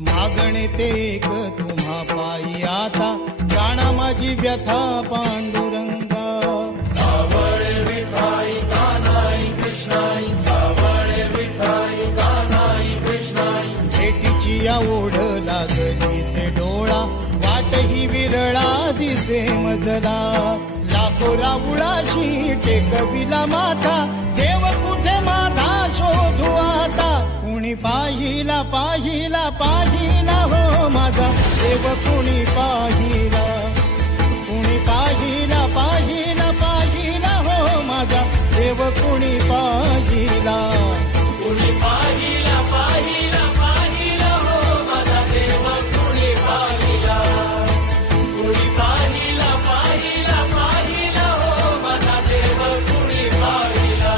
मागणे ते एक तुम्हा पायी आता, प्राणा माझी व्यथा पांडुरंगा. सावळे विठाई कानाई कृष्णाई, सावळे विठाई कानाई कृष्णाई. भेटीची या ओढ लागली से डोळा, वाट ही विरळा दिसे मजला. लाखो राऊळाशी टेकविला माथा, देव कुठे माझा शोधू आता. कुणी पाहिला पाहिला पाहिला हो माझा देव, कुणी पाहिला. कुणी पाहिला पाहिला पाहिला हो माझा देव, कुणी पाहिला. कुणी पाहिला पाहिला पाहिला हो माझा देव, कुणी पाहिला. कुणी पाहिला पाहिला पाहिला हो माझा देव, कुणी पाहिला.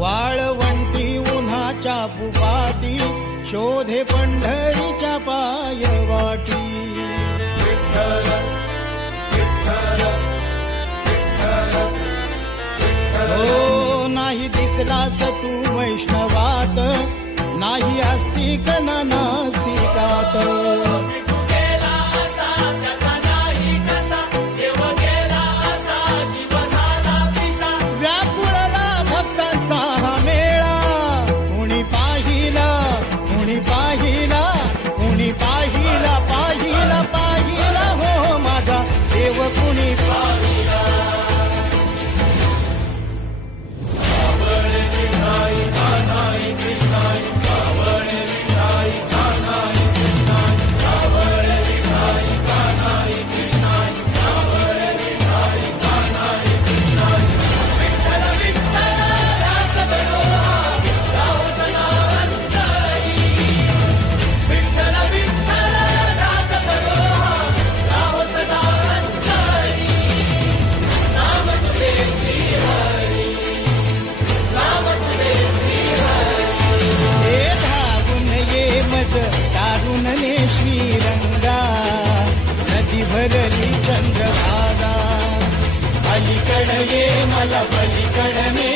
वाळवंटी उन्हाच्या पुपाटी, शोधे पंढरीच्या पायवाटी. विठ्ठल विठ्ठल विठ्ठल. हो नाही दिसलास तू वैष्णवात, नाही आस्तिक ना नास्तिकात. गेला असा त्याचा नाही कसा, देव गेला असा जीव झाला पिसा. व्याकुळला भक्तांचा हा मेळा, कुणी पाहिला कुणी पाहिला कुणी पाहिला पाहिला पाहिला हो माझा देव, कुणी पाहिला. सावळे विठाई कानाई कृष्णाई, सावळे विठाई कानाई कृष्णाई, सावळे विठाई कानाई कृष्णाई, सावळे विठाई कानाई कृष्णाई. विठ्ठल विठ्ठल रास गरोहा, राहो सदा अंतरी. विठ्ठल विठ्ठल रास गरोहा, राहो सदा अंतरी. नाम तुझे श्री हरी, नाम तुझे श्री हरी. हे धावून ये मज तारुण ने श्रीरंगा, नदी भरली चंद्रभागा. अलीकड ये मला पलीकड ने